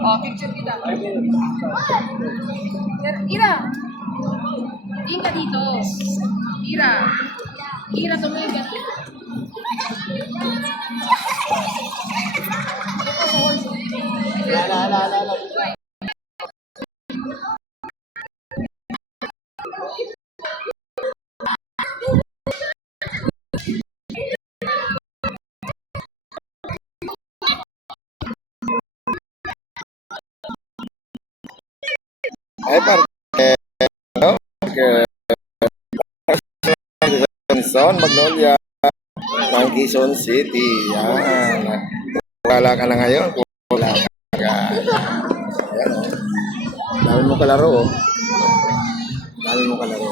Oh, picture kita. Ira! Tingin ka dito. Ira. Ira, tumingin ka. Ay, parke. No? Parke. Quezon, Magnolia. Ng Quezon City. Yan. Wala ka na ngayon. Wala ka. Ayan, oh. Dami mo kalaro, oh. Dami mo kalaro.